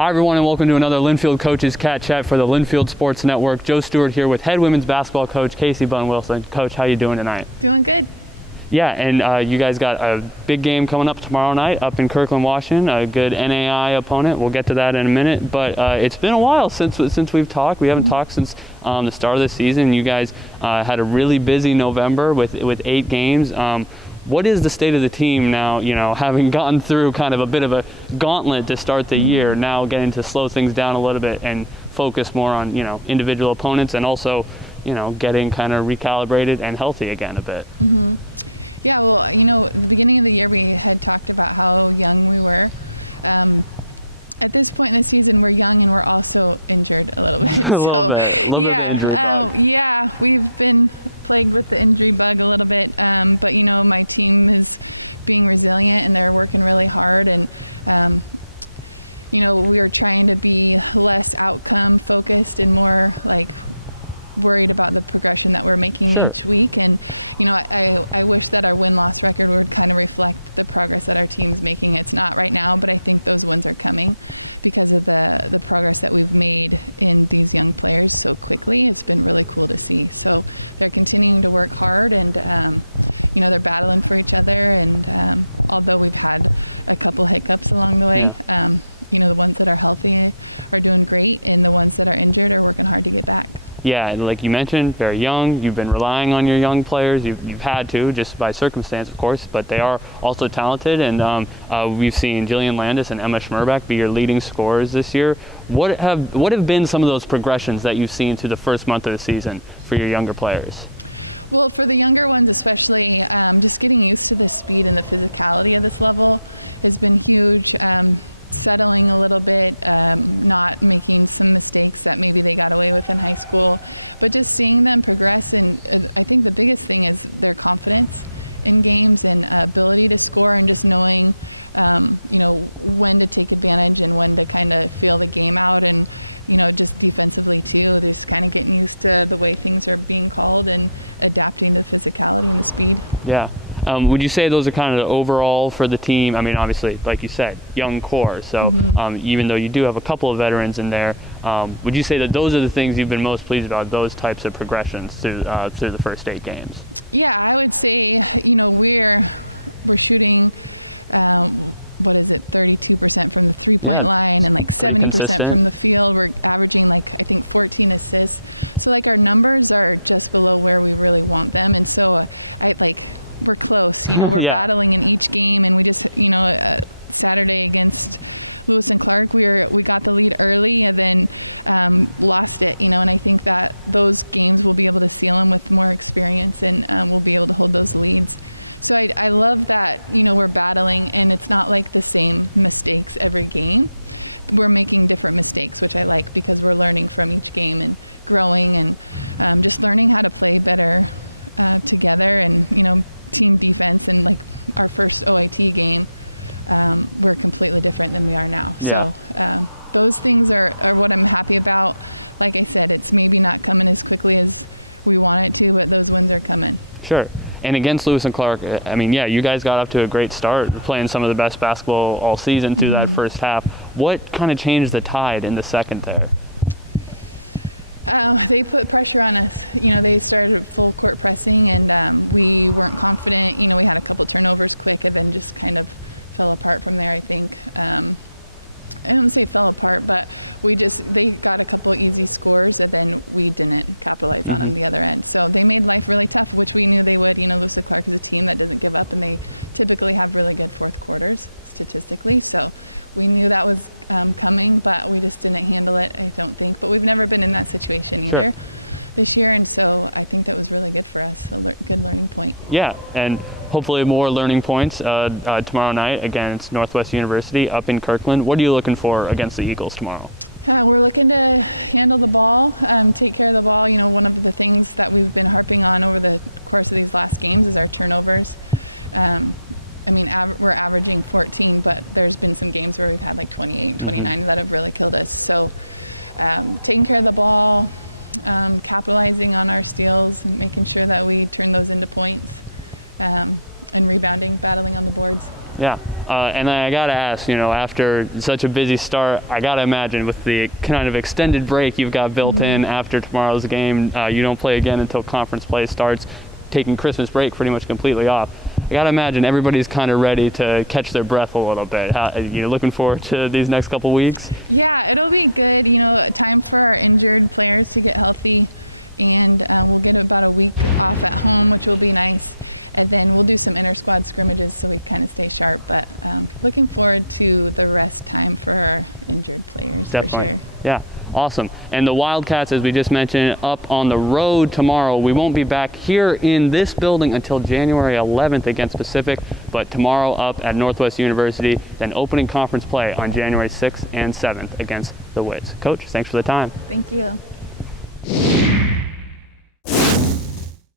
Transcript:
Hi everyone, and welcome to another Linfield Coaches CatChat for the Linfield Sports Network. Joe Stuart here with head women's basketball coach Casey Bunn-Wilson. Coach, how you doing tonight? Doing good. Yeah, and you guys got a big game coming up tomorrow night up in Kirkland, Washington. A good NAI opponent. We'll get to that in a minute. But it's been a while since we've talked. We haven't talked since the start of the season. You guys had a really busy November with 8 games. What is the state of the team now, you know, having gotten through kind of a bit of a gauntlet to start the year, now getting to slow things down a little bit and focus more on, you know, individual opponents and also, you know, getting kind of recalibrated and healthy again a bit? Yeah, well, you know, at the beginning of the year we had talked about how young we were. At this point in the season, we're young and we're also injured a little bit. A little bit of injury bug. Yeah, we've been plagued with the injury bug a little bit, but you know, my team is being resilient and they're working really hard, and you know, we are trying to be less outcome focused and more like worried about the progression that we're making each week. And you know, I wish that our win-loss record would kind of reflect the progress that our team's making. It's not right now, but I think those wins are coming because of the progress that we've made in these young players so quickly. It's been really cool to see. So they're continuing to work hard, and you know, they're battling for each other, and although we've had a couple hiccups along the way, you know, the ones that are healthy are doing great, and the ones that are injured are working hard to get back. Yeah, and like you mentioned, very young. You've been relying on your young players. You've had to, just by circumstance, of course, but they are also talented. And we've seen Jillian Landis and Emma Schmerbach be your leading scorers this year. What have been some of those progressions that you've seen through the first month of the season for your younger players? Well, for the younger ones especially, just getting used to the speed and the physicality of this level has been huge. Settling a little bit, not making some mistakes that maybe they got away with in high school, but just seeing them progress. And I think the biggest thing is their confidence in games and ability to score, and just knowing, you know, when to take advantage and when to kind of feel the game out. And, you know, just defensively too, just kind of getting used to the way things are being called and adapting to the physicality and the speed. Yeah. Would you say those are kind of the overall for the team? I mean, obviously, like you said, young core. So even though you do have a couple of veterans in there, would you say that those are the things you've been most pleased about, those types of progressions through the first 8 games? Yeah, I would say, you know, we're shooting, what is it, 32% from the three-point line and like 70% from the field. We're averaging like, I think, 14 assists. So like our numbers are just below where we really want them. And so we're close, you know, we're battling in each game. And we just, you know, Saturday against Lewis and Clark, we got the lead early and then lost it, you know, and I think that those games we'll be able to seal them with more experience, and we'll be able to hold those leads. So I love that, you know, we're battling, and it's not like the same mistakes every game. We're making different mistakes, which I like, because we're learning from each game and growing, and just learning how to play better together, and, you know, team defense. And like our first OIT game, we're completely different than we are now. So those things are what I'm happy about. Like I said, it's maybe not coming as quickly as we want it to, but those wins are coming. Sure. And against Lewis and Clark, I mean, yeah, you guys got off to a great start, playing some of the best basketball all season through that first half. What kind of changed the tide in the second there? They put pressure on us. You know, they started full court pressing, and we weren't confident. You know, we had a couple turnovers quick, and then just kind of fell apart from there, I think. I don't say fell apart, but they got a couple easy scores, and then we didn't capitalize on the other end. So they made life really tough, which we knew they would. You know, Lewis and Clark is a team that doesn't give up, and they typically have really good fourth quarters statistically. So we knew that was coming, but we just didn't handle it, I don't think. But we've never been in that situation either this year, and so I think that was really good for us, a good learning point. Yeah, and hopefully more learning points tomorrow night against Northwest University up in Kirkland. What are you looking for against the Eagles tomorrow? We're looking to handle the ball, take care of the ball. You know, one of the things that we've been harping on over the course of these last games is our turnovers. I mean, we're averaging 14, but there's been some games where we've had like 28, 29 that have really killed us. So taking care of the ball, capitalizing on our steals, and making sure that we turn those into points, and rebounding, battling on the boards. Yeah. And then I gotta ask, after such a busy start, I gotta imagine with the kind of extended break you've got built in after tomorrow's game, you don't play again until conference play starts, taking Christmas break pretty much completely off. I gotta imagine everybody's kind of ready to catch their breath a little bit. Looking forward to these next couple weeks? Yeah, it'll be good. Time for our injured players to get healthy, and we'll get about a week off at home, which will be nice. And then we'll do some inter-squad scrimmages so we kind of stay sharp. But looking forward to the rest time for our injured players. Definitely. For sure. Yeah, awesome. And the Wildcats, as we just mentioned, up on the road tomorrow. We won't be back here in this building until January 11th against Pacific, but tomorrow up at Northwest University, then opening conference play on January 6th and 7th against the Wits. Coach, thanks for the time. Thank you.